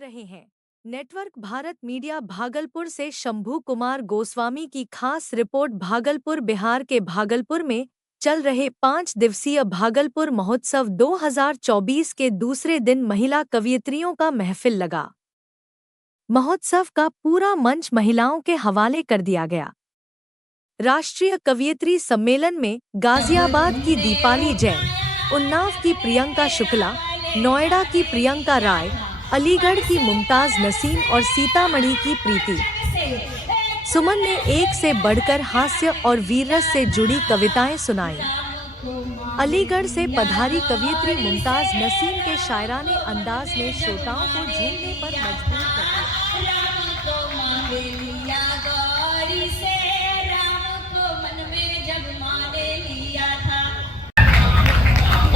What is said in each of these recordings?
रहे हैं। Network Bharat media Bhagalpur से शंभू कुमार गोस्वामी की खास रिपोर्ट। भागलपुर बिहार के भागलपुर में चल रहे 5 दिवसीय भागलपुर महोत्सव 2024 के दूसरे दिन महिला कवयित्रियों का महफिल लगा। महोत्सव का पूरा मंच महिलाओं के हवाले कर दिया गया। राष्ट्रीय कवयित्री सम्मेलन में गाजियाबाद की दीपाली जैन, उन्नाव की प्रियंका शुक्ला, नोएडा की प्रियंका राय, अलीगढ़ की मुमताज नसीम और सीतामढ़ी की प्रीति सुमन ने एक से बढ़कर हास्य और वीररस से जुड़ी कविताएं सुनाईं। अलीगढ़ से पधारी कवयित्री मुमताज नसीम के शायराने अंदाज ने श्रोताओं को झूमने पर मजबूर कर दिया।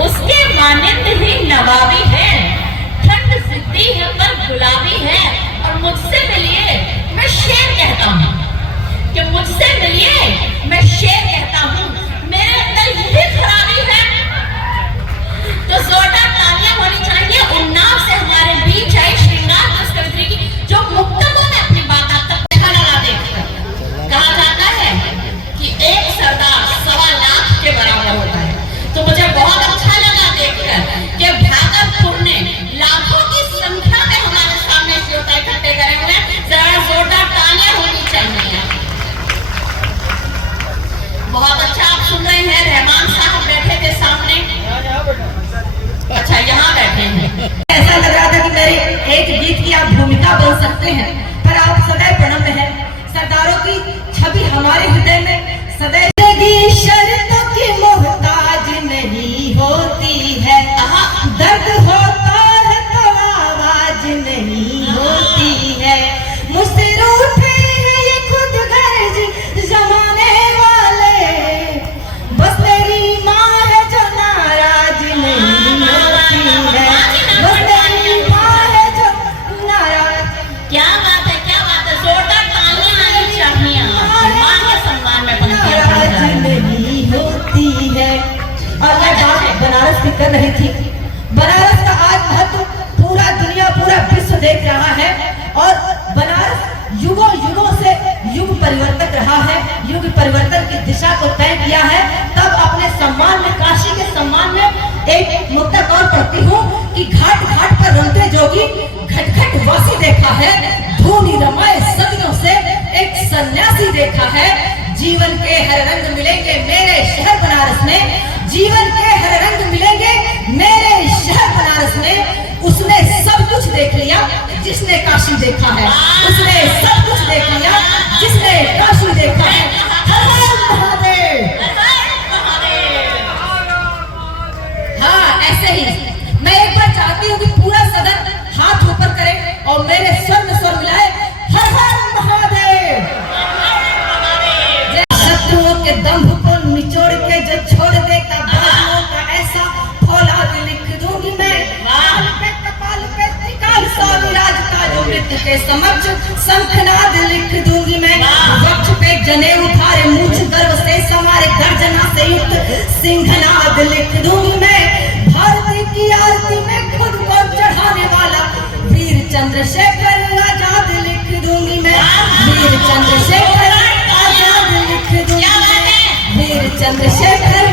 उसके मानंद ही नवाबी है, ठंड सिद्धि है पर गुलाबी है। और मुझसे मिलिए मैं शेर कहता हूँ, कि मुझसे मिलिए मैं शेर कहता हूँ, मेरे अंदर यही खराबी है। तो जोरदार तालियां होनी चाहिए उन्नाव से हमारे बीच आई श्रृंगार दास कवित्री की, जो मुक्तकों में अपनी बात आप तक देखा लगा देखकर कहा जाता है कि एक सरदार 1.25 लाख के बराबर होता है। तो मुझे बहुत अच्छा लगा देखकर कि भागलपुर ने लाखों की संख्या में हमारे सामने श्रोता इकट्ठे करे हुए हैं। जरा जोरदार तालियां होनी चाहिए। बहुत अच्छा आप सुन रहे हैं। रहमान साहब बैठे थे सामने, अच्छा यहाँ बैठे हैं। ऐसा लग रहा था कि मेरे एक गीत की आप भूमिका बन सकते हैं, पर आप सदैव प्रणम्य हैं। सरदारों की छवि हमारे हृदय में सदैव शर्तों की मोहताज नहीं होती है। दर्द होता है तो आवाज नहीं होती है। मुझसे रूठे हैं ये खुद गर्ज जमाने वाले, बस मेरी माँ है जो नाराज नहीं होती है। बस मेरी माँ है जो नाराज। क्या बात है, क्या बात है। जोरदार तालियां आनी चाहिए। माँ के सम्मान में नाराज नहीं होती है। और मैं बात बनारस की कर रही थी। बनारस का आज महत्व पूरा दुनिया, पूरा विश्व देख रहा है। और बनारस युगों युगों से युग परिवर्तक रहा है, युग परिवर्तन की दिशा को तय किया है। तब अपने सम्मान में, काशी के सम्मान में एक मुक्तक और पढ़ती हूँ कि घाट घाट पर रमते जोगी घट घट वासी देखा है। धूनी रमाए सदियों से एक सन्यासी देखा है। जीवन के हर रंग मिलेंगे मेरे शहर बनारस में, जीवन के हर रंग मिलेंगे मेरे शहर बनारस में। उसने सब कुछ देख लिया जिसने काशी देखा है। उसने सब कुछ देख लिया जिसने काशी देखा है। हर हर महादेव। हाँ, ऐसे ही मैं एक बार चाहती हूँ कि पूरा सदन हाथ ऊपर करे और मेरे स्वर में स्वर मिलाए। हर हर महादेव। शत्रुओं के दंभ को निचोड़ के जो छोड़ देता बाजुओं का ऐसा फौलाद लिख दूंगी मैं। कपाल पे त्रिकाल सा विराजता जो मृत्यु के समक्ष शंखनाद लिख दूंगी मैं। वक्ष पे जनेऊ उठारे मूछ गर्व से समारे गर्जना से युक्त सिंहनाद लिख दूंगी मैं। भारती की आरती में खुद को चढ़ाने वाला वीर चंद्रशेखर आजाद लिख दूंगी मैं। वीर चंद्रशेखर आजाद लिख दूंगी मैं। वीर चंद्रशेखर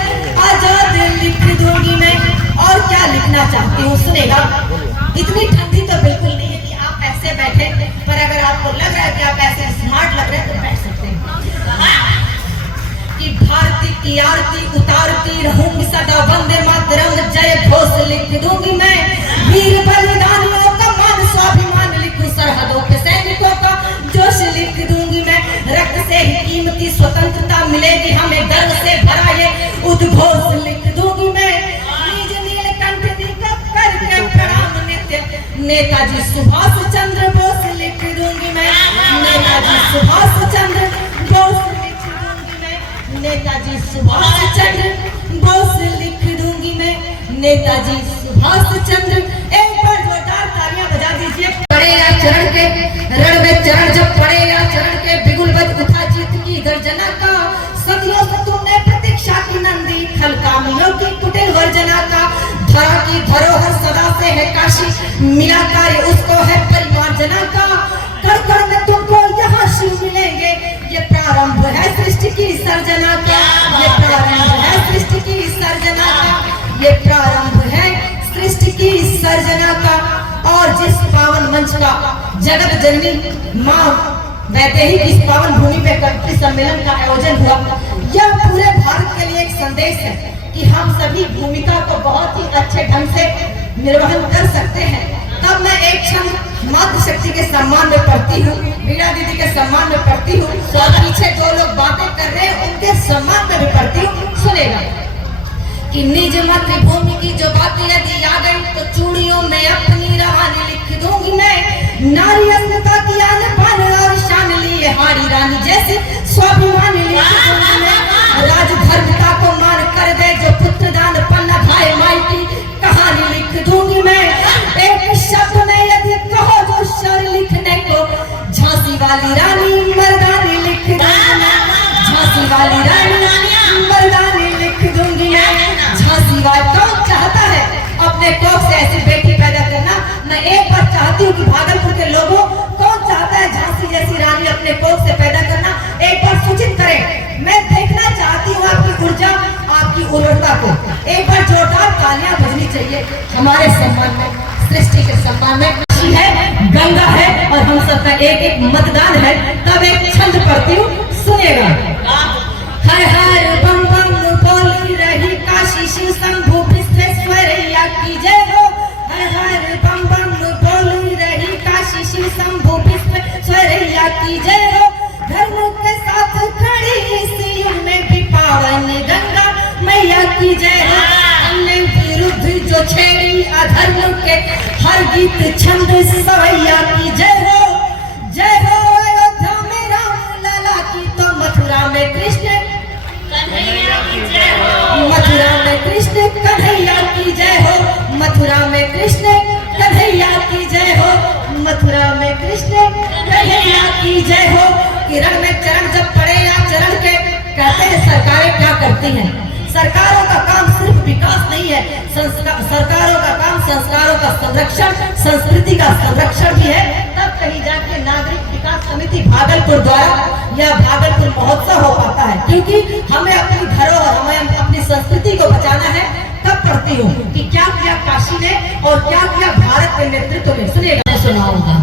आजाद लिख दूंगी मैं। और क्या लिखना चाहती हूँ सुनेगा। इतनी ठंडी तो बिल्कुल नहीं है कि आप ऐसे बैठे, पर अगर आपको लग रहा है कि आप ऐसे स्मार्ट लग रहे हैं तो बैठ सकते हैं। कि भारती की आरती उतारती रहूंगी सदा, वंदे मातरम जय घोष लिख दूंगी मैं। वीर बलिदानियों का मान स्वाभिमान लिखूं, सरहदों के सैनिकों का जोश लिख दूंगी मैं। रक्त से ही कीमती स्वतंत्रता मिलेगी हमें, गर्व से भरा ये उद्घोष लिख दूंगी मैं। निज नीलकंठ निकट करके प्रणाम नित्य नेताजी सुभाष चंद्र बोस लिख दूंगी मैं। नेताजी सुभाष चंद्र बोस लिख दूंगी मैं। नेताजी सुभाष चंद्र बोस लिख दूंगी मैं। नेताजी सुभाष चंद्र। एक बार जोरदार तालियां बजा दीजिए। पड़े या चरण के रण में चरण जब पड़े या चरण के बिगुल बज उठा जीत की गर्जना का। सदियों से तुमने प्रतीक्षा की नंदी खलकामियों की कुटिल वर्जना का। धरा की धरोहर सदा से है काशी, मिला कार्य उसको है परिमार्जना का। कण कण में तुमको यहाँ शिव मिलेंगे, ये प्रारंभ है सृष्टि की सर्जना का, ये प्रारंभ है सृष्टि की सर्जना का, ये प्रारंभ है सृष्टि की सर्जना का। और जिस पावन मंच का जगत जननी माँ वैदेही की इस पावन भूमि पे कवि सम्मेलन का आयोजन हुआ, यह पूरे भारत के लिए एक संदेश है कि हम सभी भूमिका को बहुत ही अच्छे ढंग से निर्वहन कर सकते हैं। तब मैं एक क्षण मातृशक्ति के सम्मान में पढ़ती हूँ, वीणा दीदी के सम्मान में पढ़ती हूँ, और पीछे जो लोग बातें कर रहे हैं उनके सम्मान में भी पढ़ती हूँ। सुनेगा कि निज मातृभूमि की जो बातें यदि आ गई तो चूड़ियों में अपनी रवानी लिख दूंगी मैं। नारी अस्मिता की आन बान और शान लिए हारी रानी जैसे स्वाभिमान लिख दूंगी मैं। राजधर्मिता को मान कर दे जो पुत्र दान पन्ना भाई माई की कहानी लिख दूंगी मैं। एक शब्द में यदि कहो जो शर लिखने को, झांसी वाली रानी मर्दानी लिख दूंगी मैं। झांसी वाली रानी मर्दानी लिख दूंगी मैं। झांसी वाली कौन चाहता है अपने कोख से ऐसी बेटी पैदा करना? मैं एक बार चाहती हूँ कि भागलपुर के लोगों, कौन चाहता है झांसी जैसी रानी अपने कोख से पैदा करना? एक बार सूचित करें। मैं देखना चाहती हूँ आपकी ऊर्जा, आपकी उर्वरता को। एक बार जोरदार तालियां बजनी चाहिए हमारे सम्मान में, सृष्टि के सम्मान में। है गंगा है और हम सबका एक एक मतदान है। तब एक छंद पढ़ती हूँ, सुनेगा। हर हर बम बम बोली रही काशी शिव शंभु विश्वेश्वरैया की जय हो। हर हर बम बम बोली रही काशी शिव शंभु विश्वेश्वरैया की जय हो। धर्म के साथ खड़ी इस युग में भी पावन गंगा मैया की जय हो। हमने विरुद्ध जो छेड़ी अधर्म के हर गीत छंद सवैया की जय हो। जय हो अयोध्या में राम लला की तो मथुरा में कृष्ण कन्हैया की जय हो। मथुरा में कृष्ण कन्हैया की जय हो। मथुरा में कृष्ण कन्हैया की जय हो। मथुरा में कृष्ण कन्हैया की जय हो। किरण में चरण जब पड़े या चरण के, कहते हैं सरकारें क्या करती हैं? सरकारों का काम सिर्फ विकास नहीं है, सरकारों का काम संस्कारों का संरक्षण, संस्कृति का संरक्षण भी है। तब कहीं जाके नागरिक विकास समिति भागलपुर द्वारा यह भागलपुर महोत्सव हो पाता है, क्योंकि हमें अपनी धरोहर, हमें अपनी संस्कृति को बचाना है। तब पढ़ती हूँ कि क्या किया काशी ने और क्या किया भारत के नेतृत्व में। सुनिएगा, सुनाऊंगा।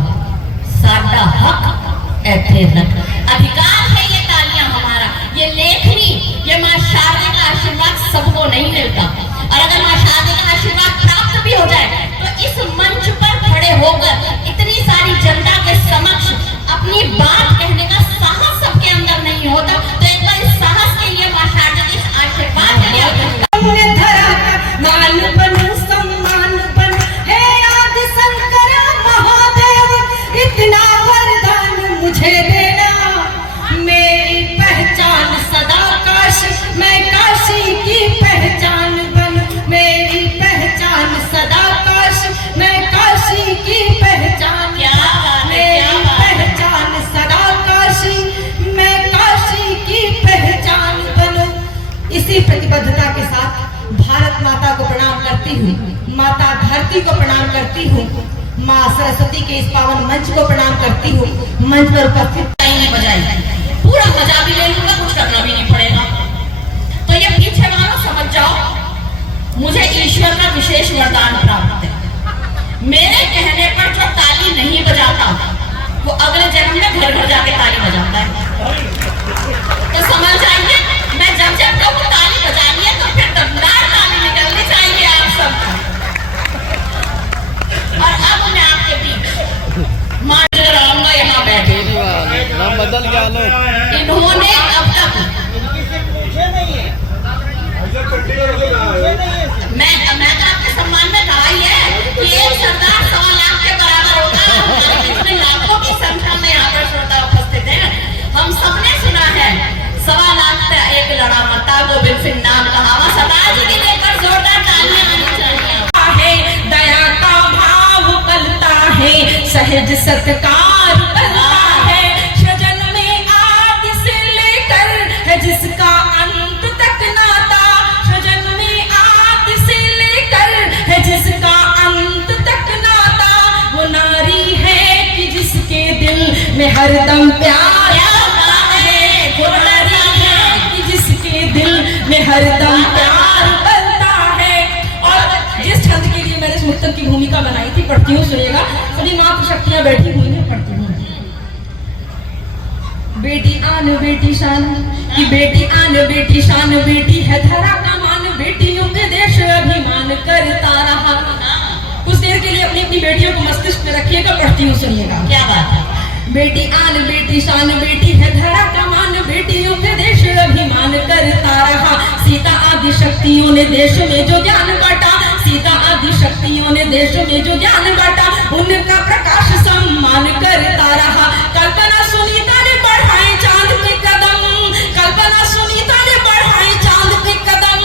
साडा हक ऐथे रख, अधिकार है ये तालियां हमारा, ये लेखनी, ये माँ शारदा का आशीर्वाद सबको नहीं मिलता। और अगर माँ शारदा का आशीर्वाद प्राप्त भी हो जाए तो इस मंच पर खड़े होकर इतनी सारी जनता के समक्ष अपनी बात कहने का साहस सबके अंदर नहीं होता। तो एक बार इस साहस के लिए माँ शारदा के आशीर्वाद के लिए मान बन सम्मान बन हे आदि शंकर महादेव, इतना वरदान मुझे देना। मेरी पहचान सदा काशी, मैं काशी की पहचान बन। मेरी पहचान सदा काशी, मैं काशी की पहचान। मेरी पहचान सदा काशी, मैं काशी की पहचान बनूं। इसी प्रतिबद्धता के साथ भारत माता को प्रणाम करती हूँ, माता धरती को प्रणाम करती हूँ, माँ सरस्वती के इस पावन मंच को प्रणाम करती हूँ। मंच पर उपस्थित नहीं बजाई, पूरा मजा भी ले लूंगा, कुछ करना भी नहीं पड़ेगा। तो ये पीछे वालों समझ जाओ, मुझे ईश्वर का विशेष वरदान प्राप्त है। मेरे कहने पर जो ताली नहीं बजाता वो अगले जन्म में घर घर जाके ताली बजाता है। तो समझ जाइए, मैं जब जब कहूँ ताली बजानी है तो फिर दमदार ताली निकलनी चाहिए आप सबको। और अब मैं आपके बीच मां आऊंगा, यहाँ बैठे नाम बदल गया लोग। इन्होंने अब तक मैं तो आपके सम्मान में कहा ही है कि एक सरदार 1.25 लाख के बराबर होता है। हमारे बीच में लाखों की संख्या में यहाँ पर श्रोता उपस्थित है। हम सबने सुना है 1.25 लाख का एक लड़ा मता, गोविंद सिंह नाम कहा। सरदार जी की लेकर जोरदार तालियां आनी चाहिए। दया का भाव पलता है, सहज सत्कार करता है, सजन में आदि से लेकर है जिसका अंत तक नाता। सजन में आदि से लेकर हरदम प्यार करता है, तुम्हारी है कि जिसके दिल में हरदम प्यार बनता है। और जिस छंद के लिए मैंने इस मुक्तक की भूमिका बनाई थी, पढ़ती हूँ, सुनिएगा। सभी मातृशक्तियां बैठी हुई हैं, पढ़ती हूँ। बेटी आन बेटी शान की, बेटी आन बेटी शान, बेटी है धरा का मान, बेटियों के देश अभिमान करता रहा। कुछ देर के लिए अपनी अपनी बेटियों को मस्तिष्क में रखिएगा, पढ़ती हूँ, सुनिएगा। क्या बात है। बेटी आन बेटी शान, बेटी है धरा का मान, बेटियों के देश अभिमान करता रहा। सीता आदि शक्तियों ने देश में जो ज्ञान बांटा, सीता आदि शक्तियों ने देश में जो ज्ञान बांटा, उनका प्रकाश सम्मान करता रहा। कल्पना सुनीता ने बढ़ाए चांद पे कदम, कल्पना सुनीता ने बढ़ाए चांद पे कदम,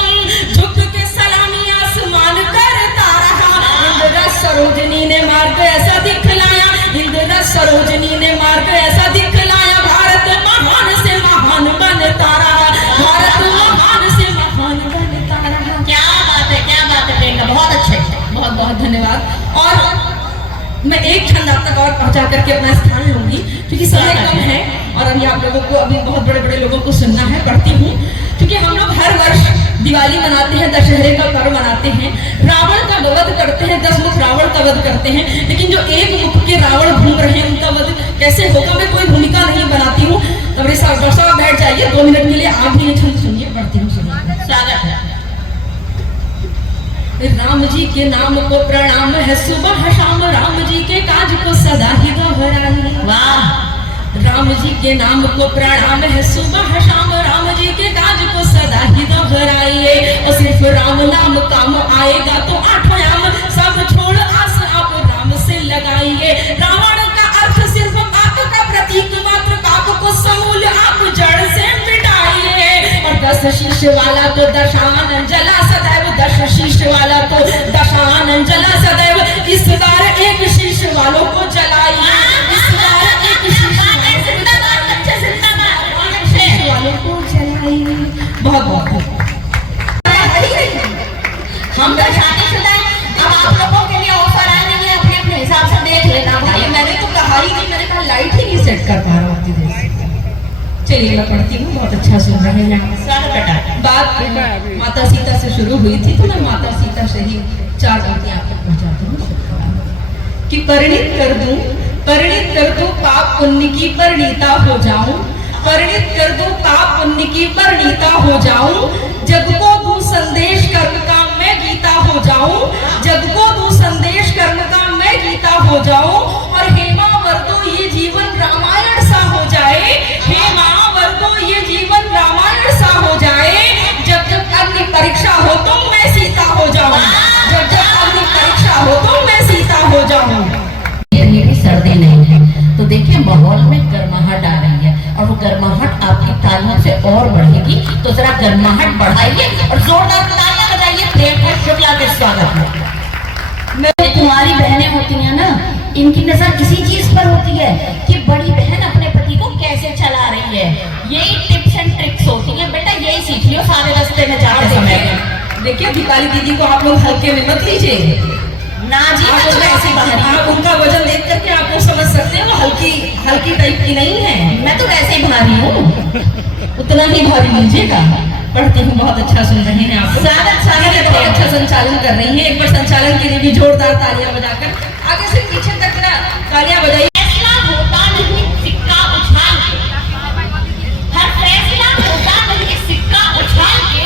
झुक के सलामी आसमान करता रहा। इंदिरा सरोजनी ने मार्ग ऐसा दिखलाया, इंदिरा सरोजनी ने मार्ग ऐसा दिखलाया, भारत महान से महान बनता रहा, भारत महान से महान बनता रहा। क्या बात है, क्या बात है प्रियंका, बहुत अच्छे, बहुत बहुत धन्यवाद। और मैं एक छंद आप तक और पहुंचा करके अपना स्थान लूंगी, क्योंकि समय कम है और अभी आप लोगों को, अभी बहुत बड़े बड़े लोगों को सुनना है। पढ़ती हूँ, क्योंकि हम लोग हर वर्ष दिवाली मनाते हैं, दशहरे का पर्व मनाते हैं, रावण का वध करते हैं, 10 मुख रावण का वध करते हैं, लेकिन जो एक मुख के रावण घूम रहे हैं उनका वध कैसे होगा, मैं कोई भूमिका नहीं बनाती हूँ। तब साहब बैठ जाइए 2 मिनट के लिए, आप भी ये छंद सुनिए, पढ़ती हूँ, सुनिए। स्वागत है। राम जी के नाम को प्रणाम है सुबह शाम, राम जी के काज को सदा ही दोहराइए। वाह। राम जी के नाम को प्रणाम है सुबह शाम, राम जी के काज को सदा ही दोहराइए। और सिर्फ राम नाम काम आएगा तो 8 आयाम, सब छोड़ आस आप राम से लगाइए। रावण का अर्थ सिर्फ पाप का प्रतीक मात्र, पाप को समूल आप जड़ से मिटाइए। और 10 शीश वाला तो दशानन जला सदैव, 10 शीश वाला तो दशानन जला सदैव, इस बार एक शीश वालों को जलाइए, इस बार एक शीश वालों को जलाइए। बहुत बहुत हम तो शादीशुदा हैं, अब आप लोगों के लिए ऑफर आ रही है, अपने अपने हिसाब से देख लेना भाई। मैंने तो कहा ही नहीं, मैंने कहा लाइट ही नहीं सेट कर पा रहा होती देर। चलिए मैं पढ़ती हूँ, बहुत अच्छा सुन रहे हैं। बात माता सीता से शुरू हुई थी, तो मैं माता सीता से ही 4 पंक्तियां आप तक पहुंचाती हूँ। कि परिणित कर दूं पाप पुण्य की परिणीता हो जाऊं, परिणित कर दूं पाप पुण्य की परिणीता हो जाऊं, जग को दूं संदेश कर्म का मैं गीता हो जाऊं, जग को दूं संदेश कर्म का मैं गीता हो जाऊं। और हेमा वर्दो ये जीवन रामायण सा हो जाए, हेमा वर्दो ये जीवन रामायण सा हो जाए। जब जब अग्नि परीक्षा हो तो मैं सीता हो जाऊं, जब जब अग्नि परीक्षा हो तो मैं सीता हो जाऊं। ये भी सर्दी नहीं है, तो देखिए माहौल में गर्माहट आ रही है, और वो गर्माहट आपकी तालियों से और बढ़ेगी। तो जरा गर्माहट बढ़ाइए और जोरदार तालियां बजाइए प्रियंका शुक्ला के स्वागत में। तुम्हारी बहनें होती हैं ना, इनकी नजर इसी चीज पर होती है कि बड़ी बहन अपने पति को कैसे चला रही है। यही टिप्स एंड ट्रिक्स होती है बेटा, यही सीख लियो सारे रास्ते में जाते समय। देखिए दीपाली दीदी को आप लोग हल्के में मत लीजिए ना जी, ऐसे बाहर आप उनका वजन देख करके आप लोग समझ सकते हैं वो हल्की टाइप की नहीं है। मैं तो वैसे ही भारी हूँ, उतना ही भारी लीजिएगा। पढ़ती हूँ, बहुत अच्छा सुन रहे हैं आप। स्वागत बहुत अच्छा संचालन कर रही है। एक बार संचालन के लिए भी जोरदार तालियां बजाकर आगे से पीछे तक ना तालियां बजाइए। फैसला होता नहीं सिक्का उछाल के, हर फैसला होता नहीं सिक्का उछाल के,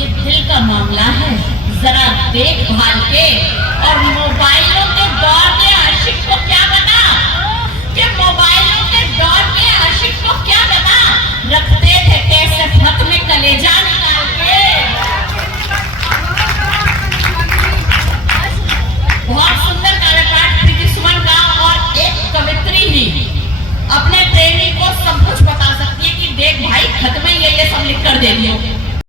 ये दिल का मामला है जरा देखभाल के। और मोबाइलों के दौर के आशिक को क्या पता, कि मोबाइलों के दौर के आशिक को क्या पता, रखते थे कैसे हाथ में कलेजा निकाल के। बहुत सुंदर कार्यपाठ प्रीति सुमन का, और एक कवित्री ही अपने प्रेमी को सब कुछ बता सकती है कि देख भाई खत में ये सब लिख कर दे दियो।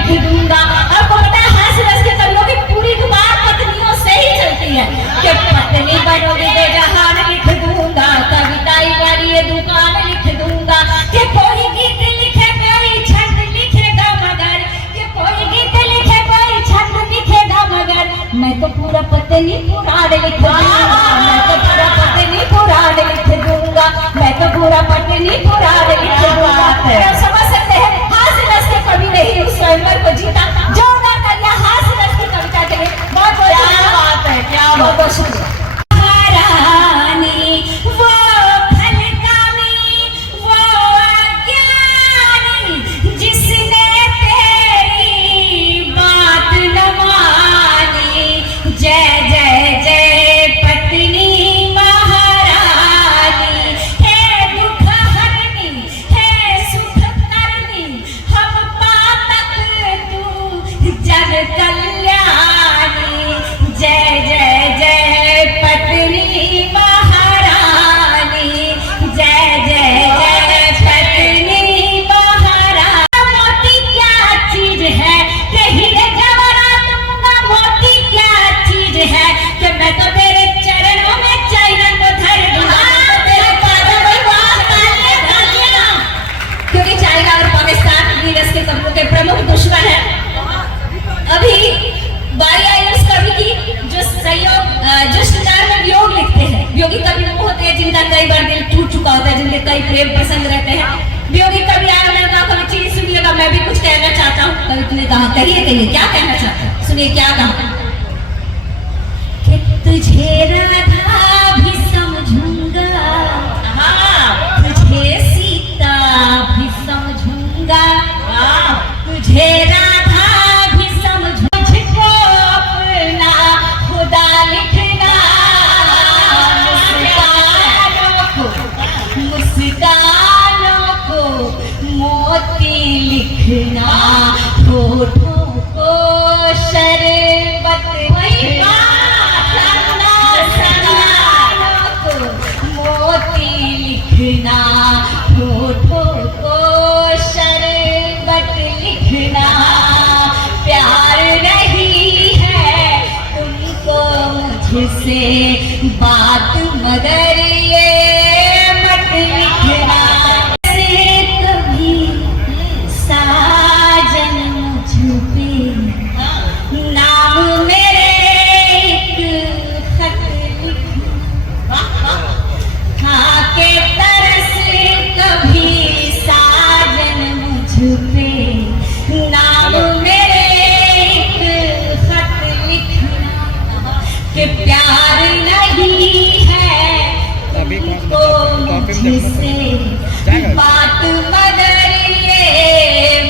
आपको पता है हंस रस के कवियों की पूरी दुकान पत्नियों से ही चलती है कि पत्नी बनोगी तो जहान लिख दूंगा, कविताई वाली ये दुकान लिख दूंगा। कि कोई गीत लिखे कोई छंद लिखेगा मगर, कि कोई गीत लिखे कोई छंद लिखेगा मगर, मैं तो पूरा पत्नी पुराण लिख दूंगा, मैं तो पूरा पत्नी पुराण लिख दूंगा, मैं तो पूरा पत्नी उन्होंने कहा कहिए कहिए क्या कहना चाहते हैं, सुनिए क्या कहा कि तुझे राधा भी समझूंगा, तुझे सीता भी समझूंगा, तुझे राधा भी समझूंगा, मुझको अपना खुदा लिखना, मुस्कानों को मोती लिखना, होठों को शरबत लिखना, सनानों को मोती लिखना, होठों को शरबत लिखना। प्यार नहीं है तुमको मुझसे बात मगर ये मत लिखना, कभी साजन मुझ पे नाम मेरे एक खत लिखना, खा के तरस कभी साजन मुझ पे नाम मेरे एक खत लिखना, कि प्यार नहीं है तुमको मुझसे बात मगर ये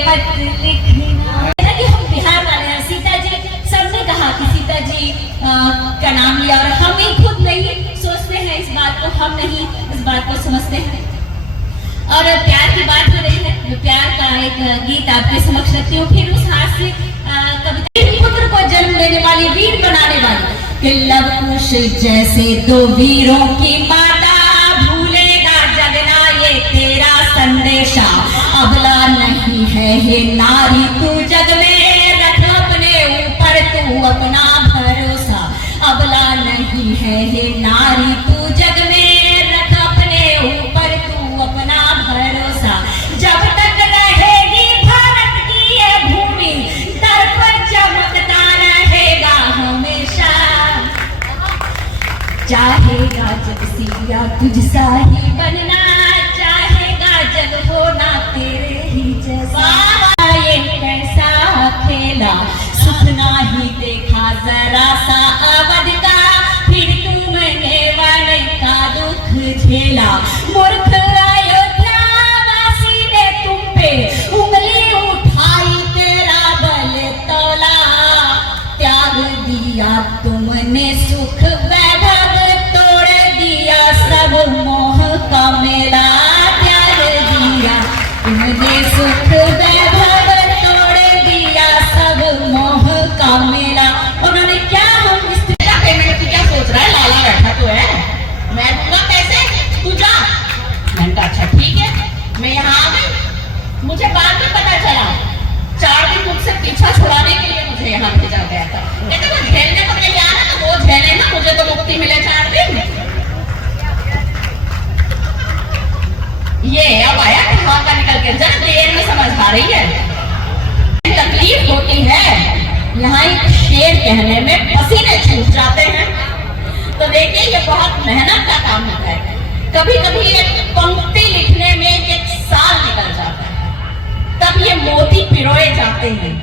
मत लिखना। कि हम बिहार वाले हैं, सीता जी सबने कहा कि सीता जी का नाम लिया और हम ही खुद नहीं सोचते हैं इस बात को, हम नहीं इस बात को समझते हैं। और प्यार की बात हो रही है, मैं प्यार का एक गीत आपके समक्ष रखती हूँ, फिर उस हास्य कविता पुत्र को जन्म देने वाली, वीर बनाने वाली, कि लव कुश जैसे दो वीरों की माता, भूलेगा जगना ये तेरा संदेशा, अबला नहीं है हे नारी तू जग में, रख अपने ऊपर तू अपना भरोसा, अबला नहीं है हे नारी तू जग में, रख अपने ऊपर तू अपना भरोसा, जब तक रहेगी भारत की ये भूमि, दर्पण चमकता रहेगा हमेशा, चाहेगा जग सिया तुझसा ही बनना, चाहेगा जग होना तेरे ही जैसा, ये कैसा खेला सुपना ही देखा जरा सा अवध का, फिर तुमने वन का दुख झेला, मूर्ख अयोध्या वासी ने तुम पे उंगली उठाई, तेरा बल तौला, त्याग दिया तुमने सुख वैभव, तोड़ दिया सब मोह का मेला, त्याग दिया तुमने सुख वैभव, तोड़ दिया सब मोह का मेला। उन्होंने क्या हम इस पेमेंट की क्या सोच रहा है, लाला बैठा तो है, मैं दूंगा कैसे, तू जा। मैंने कहा अच्छा ठीक है, मैं यहाँ आ गई, मुझे बाद में पता चला 4 दिन मुझसे पीछा छुड़ाने के लिए मुझे यहाँ भेजा गया था, कहते वो झेलने को तैयार है तो वो झेले ना, मुझे तो मुक्ति मिले 4 दिन। ये अब आया वहां का निकल के, जब देर में समझ आ रही है, तकलीफ होती है, यहाँ एक शेर कहने में पसीने छूट जाते हैं, तो देखिए ये बहुत मेहनत का काम होता है, कभी कभी एक पंक्ति लिखने में 1 साल निकल जाता है, तब ये मोती पिरोए जाते हैं,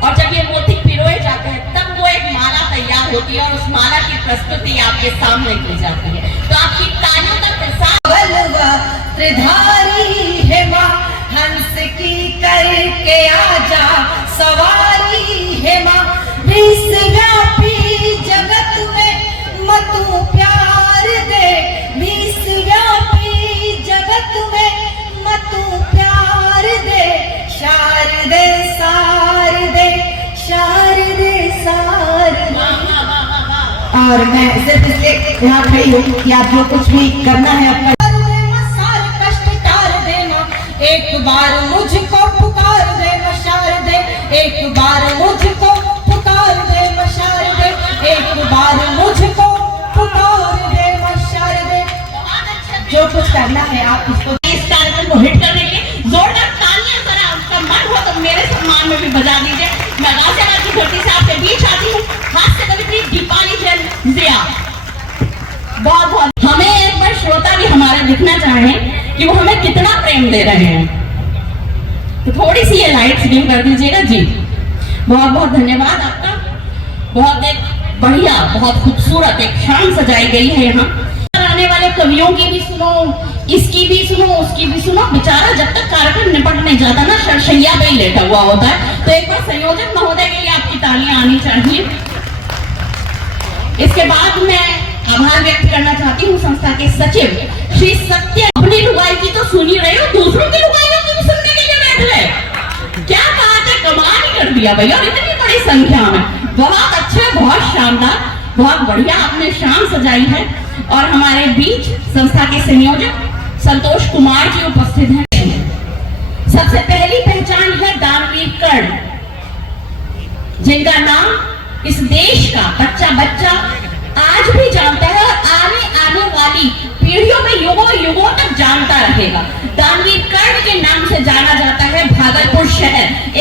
और जब ये मोती पिरोए जाते हैं तब वो एक माला तैयार होती है, और उस माला की प्रस्तुति आपके सामने की जाती है, तो आपकी तालियों का प्रसाद। त्रिधारी है माँ हंस की करके आजा सवारी है माँ, विश्वव्यापी जगत में मतु प्यार दे, विश्वव्यापी जगत में मतु प्यार दे, शारदे शारदे शारदे शारदे। और मैं सिर्फ इसलिए यहाँ खड़ी हूँ कि आप जो कुछ भी करना है अपना, कष्ट टाल देना, एक बार मुझको पुकार दे शारदे, एक बार मुझको पुकार दे शारदे, एक बार मुझको पुकार दे शारदे। जो कुछ करना है आप इसको, इस कार्यक्रम को हिट करने के लिए जोरदार तालियां, जरा उसका मन हो तो मेरे सम्मान में भी बजा दीजिए। मैं गाजियाबाद की धरती से आपके बीच आती हूँ, हास्य कवित्री दीपाली जैन जिया। बहुत बहुत हमें एक बार श्रोता भी हमारा दिखना चाहें कि वो हमें कितना प्रेम दे रहे हैं, तो थोड़ी सी ये लाइट्स डिम कर दीजिएगा जी। बहुत बहुत धन्यवाद आपका। बहुत एक बढ़िया, बहुत खूबसूरत एक शाम सजाई गई है यहाँ। आने वाले कवियों की भी सुनो, इसकी भी सुनो, उसकी भी सुनो। बेचारा जब तक कार्यक्रम निपट नहीं जाता ना, शरशैया पे ही लेटा हुआ होता है। तो एक बार संयोजक महोदय के लिए आपकी तालियां आनी चाहिए। इसके बाद मैं आभार व्यक्त करना चाहती हूँ संस्था के सचिव श्री सत्य। अपनी लुगाई की तो सुन ही रहे हो, दूसरों की लुगाई को भी सुनने के लिए बैठ गए। क्या बात है, कमाल ही कर दिया भैया, और इतनी बड़ी संख्या में। बहुत अच्छा, बहुत शानदार, बहुत बढ़िया आपने शाम सजाई है। और हमारे बीच संस्था के संयोजक संतोष कुमार जी उपस्थित हैं। सबसे पहली पहचान है दानवीर कर्ण, जिनका नाम इस देश का बच्चा बच्चा आज भी जानता है और आने वाली पीढ़ियों में युगों युगों तक जानता रहेगा। दानवीर कर्ण के नाम से जाना जाता है भागलपुर शहर।